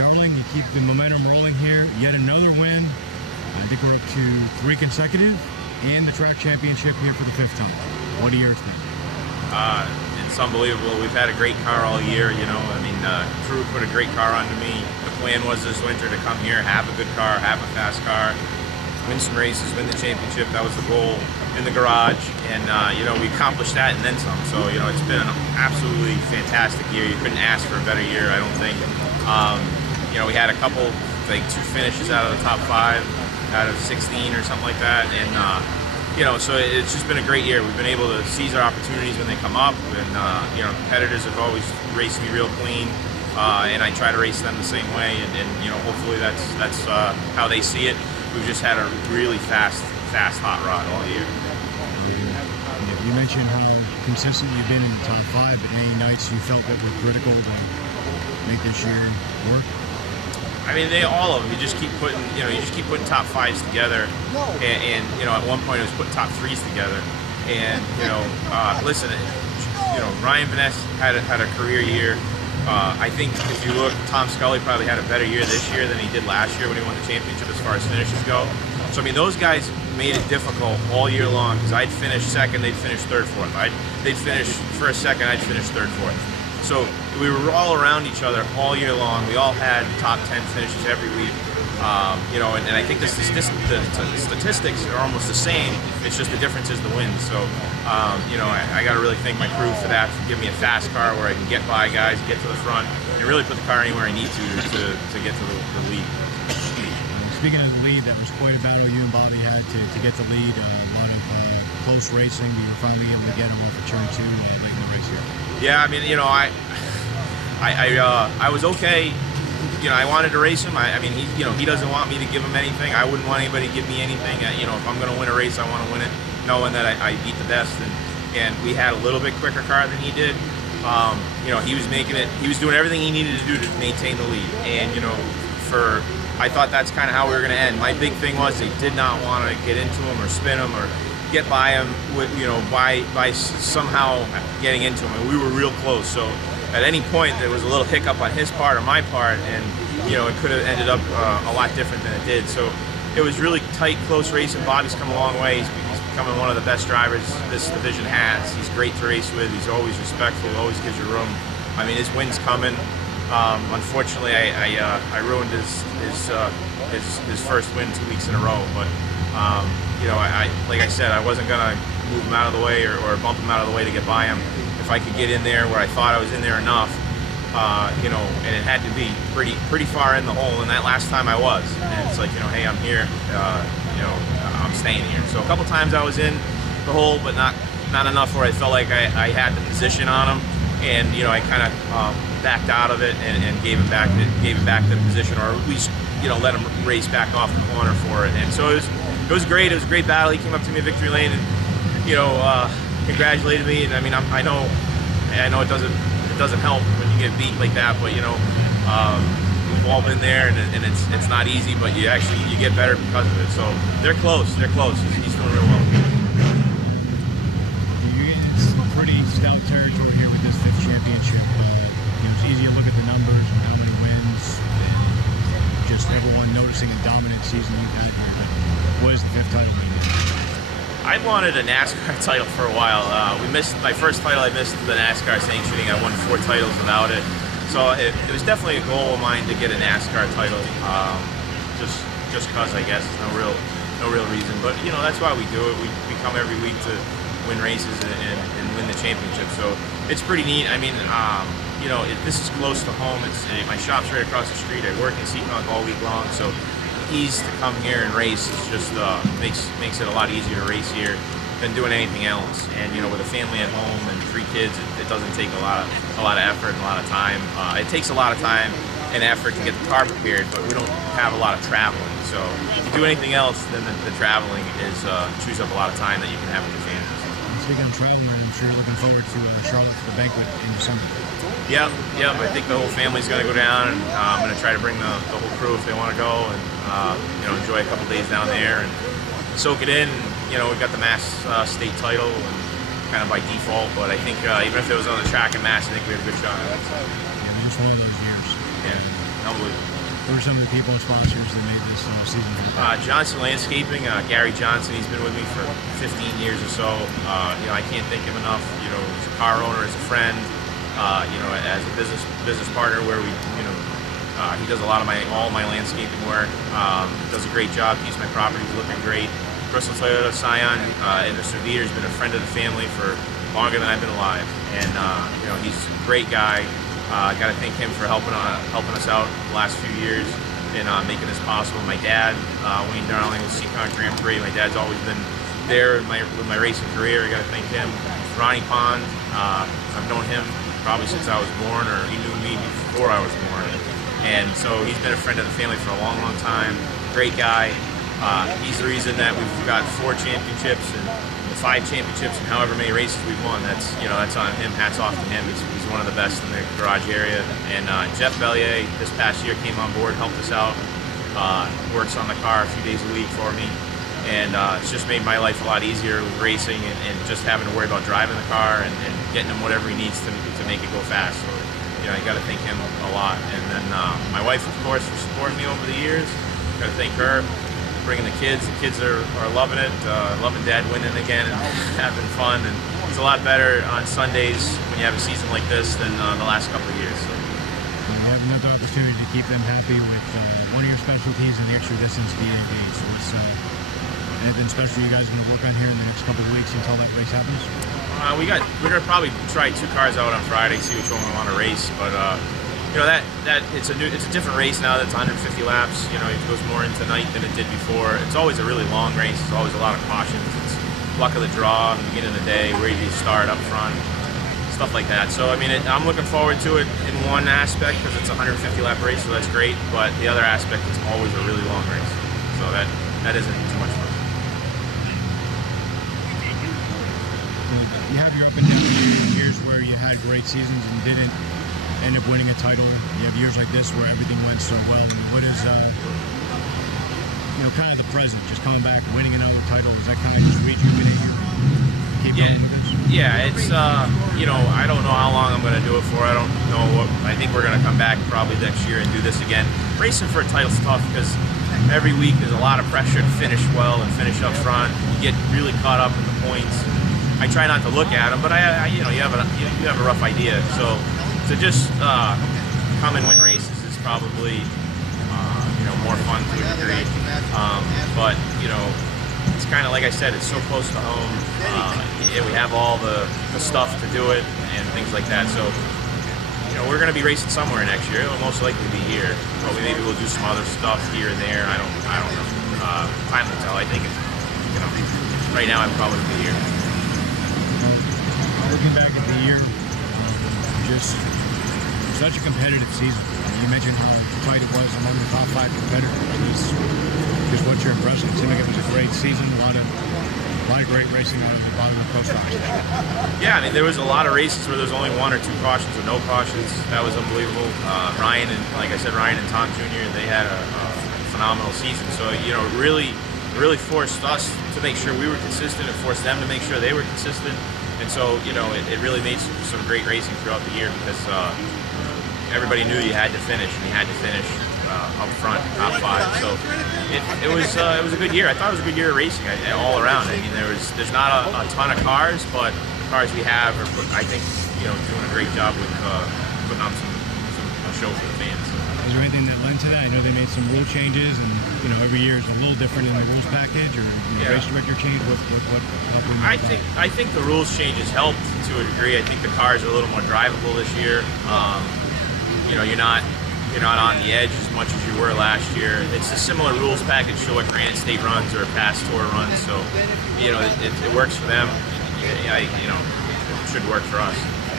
Darling, you keep the momentum rolling here. Yet another win. I think we're up to 3 consecutive in the track championship here for the 5th time. What are yours think? It's unbelievable. We've had a great car all year, you know. I mean, Drew put a great car onto me. The plan was this winter to come here, have a good car, have a fast car, win some races, win the championship. That was the goal in the garage, and you know, we accomplished that and then some. So, you know, it's been an absolutely fantastic year. You couldn't ask for a better year, I don't think. You know, we had a couple, like 2 finishes out of the top 5 out of 16 or something like that, and you know, so it's just been a great year. We've been able to seize our opportunities when they come up, and you know, competitors have always raced me real clean, and I try to race them the same way, and you know, hopefully that's how they see it. We've just had a really fast hot rod all year. You mentioned how consistently you've been in the top 5, but any nights you felt that were critical to make this year work? I mean, all of them. You just keep putting, you know, top 5s together, and you know, at one point it was putting top 3s together, and you know, listen, you know, Ryan Vaness had a career year. I think if you look, Tom Scully probably had a better year this year than he did last year when he won the championship as far as finishes go. So I mean, those guys made it difficult all year long, because I'd finish second, they'd finish third, fourth. They'd finish first, second, I'd finish third, fourth. So we were all around each other all year long. We all had top 10 finishes every week. You know, and I think the statistics are almost the same. It's just the difference is the wins. So, you know, I got to really thank my crew for that, for giving me a fast car where I can get by guys, get to the front, and really put the car anywhere I need to get to the lead. Speaking of the lead, that was quite a battle you and Bobby had to get the lead. A lot of close racing, but you were finally able to get him off of turn 2 late in the race here. Yeah, I mean, you know, I was okay. You know, I wanted to race him. I mean, you know, he doesn't want me to give him anything. I wouldn't want anybody to give me anything. You know, if I'm going to win a race, I want to win it, knowing that I beat the best. And we had a little bit quicker car than he did. You know, he was making it. He was doing everything he needed to do to maintain the lead. And you know, I thought that's kind of how we were going to end. My big thing was they did not want to get into him or spin him or get by him with, you know, by somehow getting into him, and we were real close. So at any point there was a little hiccup on his part or my part, and you know, it could have ended up a lot different than it did. So it was really tight, close racing. Bobby's come a long way. He's becoming one of the best drivers this division has. He's great to race with. He's always respectful, always gives you room. I mean, his win's coming. Unfortunately, I ruined his first win 2 weeks in a row, but you know, like I said, I wasn't gonna move him out of the way or bump him out of the way to get by him. If I could get in there where I thought I was in there enough, you know, and it had to be pretty far in the hole. And that last time I was, and it's like, you know, hey, I'm here. You know, I'm staying here. So a couple times I was in the hole, but not enough where I felt like I had the position on him. And you know, I kind of backed out of it and gave him back the position, or at least, you know, let him race back off the corner for it. And so it was great. It was a great battle. He came up to me at victory lane and, you know, congratulated me. And I mean, I know it doesn't help when you get beat like that, but you know, we've all been there, and it's not easy, but you get better because of it. So they're close. He's doing real well. You're getting some pretty stout territory here with this 5th championship. You know, it's easy to look at the numbers and how many wins, and just everyone noticing a dominant season you've had here. But what is the 5th title mean? I wanted a NASCAR title for a while. We missed my first title. I missed the NASCAR sanctioning. I won 4 titles without it. So it was definitely a goal of mine to get a NASCAR title. Just cause, I guess. No real reason. But you know, that's why we do it. We come every week to win races and win the championship. So it's pretty neat. I mean, you know, this is close to home. My shop's right across the street. I work in Seekonk all week long. So ease to come here and race is just makes it a lot easier to race here than doing anything else. And you know, with a family at home and 3 kids, it doesn't take a lot of effort and a lot of time. It takes a lot of time and effort to get the car prepared, but we don't have a lot of traveling. So if you do anything else, then the traveling chews up a lot of time that you can have with your family. Speaking of traveling, I'm sure you're looking forward to Charlotte for the banquet in December. Yeah. I think the whole family's going to go down, and I'm going to try to bring the whole crew if they want to go, and you know, enjoy a couple days down there and soak it in. You know, we've got the Mass state title, and kind of by default, but I think even if it was on the track in Mass, I think we have a good shot. Yeah, just one of those years. Yeah, unbelievable. Who are some of the people and sponsors that made this season? Johnson Landscaping, Gary Johnson. He's been with me for 15 years or so. I can't thank him enough. As a car owner, as a friend, as a business partner, where he does a lot of all my landscaping work. Does a great job. Keeps my properties looking great. Bristol Toyota Scion and Mr. Veter has been a friend of the family for longer than I've been alive, and he's a great guy. Got to thank him for helping us out the last few years in making this possible. My dad, Wayne Darling, with Seekonk Grand Prix. My dad's always been there with my racing career. I got to thank him. Ronnie Pond, I've known him probably since I was born, or he knew me before I was born, and so he's been a friend of the family for a long, long time. Great guy. He's the reason that we've got 4 championships and 5 championships and however many races we've won. That's on him. Hats off to him. He's one of the best in the garage area. And Jeff Bellier this past year came on board, helped us out, works on the car a few days a week for me, and it's just made my life a lot easier with racing and just having to worry about driving the car and getting him whatever he needs to make it go fast. So I got to thank him a lot. And then my wife, of course, for supporting me over the years. Got to thank her. Bringing the kids are loving it, loving Dad winning again and having fun, and it's a lot better on Sundays when you have a season like this than the last couple of years. So. You have another opportunity to keep them happy with one of your specialties and the extra distance DAV. So it's anything special you guys are going to work on here in the next couple of weeks until that race happens? We're going to probably try 2 cars out on Friday, see which one we want to race, but it's a different race now. That's 150 laps. It goes more into night than it did before. It's always a really long race. There's always a lot of cautions. It's luck of the draw in the beginning of the day, where you start up front, stuff like that. So I'm looking forward to it in one aspect because it's a 150 lap race, so that's great. But the other aspect, it's always a really long race. So that isn't too much fun. You have your up and down years where you had great seasons and didn't end up winning a title. You have years like this where everything went so well. What is, kind of the present, just coming back, winning another title? Is that kind of just rejuvenate you? Keep going with this? Yeah, it's, I don't know how long I'm going to do it for. I don't know I think we're going to come back probably next year and do this again. Racing for a title's tough because every week there's a lot of pressure to finish well and finish up front. You get really caught up in the points. I try not to look at them, but you have a rough idea. So to just come and win races is probably more fun to a degree. But it's kind of like I said, it's so close to home. We have all the stuff to do it and things like that. So we're going to be racing somewhere next year. It'll most likely be here, but maybe we'll do some other stuff here and there. I don't know. Time will tell. I think right now I'd probably be here. Looking back at the year, just such a competitive season. You mentioned how tight it was among the top 5 competitors. Just what's your impression? It seemed like it was a great season. A lot of great racing on the bottom of the coast tracks. Yeah, there was a lot of races where there's only 1 or 2 cautions or no cautions. That was unbelievable. Ryan and Tom Jr., they had a phenomenal season. So really forced us to make sure we were consistent and forced them to make sure they were consistent. And so, it really made some great racing throughout the year because everybody knew you had to finish, and you had to finish up front, top 5. So it was a good year. I thought it was a good year of racing all around. There's not a ton of cars, but the cars we have are, I think, doing a great job with putting on some show for the fans. Is there anything that led to that? I know they made some rule changes, and every year is a little different in the rules package, or race director change. What helped? I think the rules changes helped to a degree. I think the cars are a little more drivable this year. You're not on the edge as much as you were last year. It's a similar rules package to what Grand State runs or past Tour runs. So it works for them. It should work for us.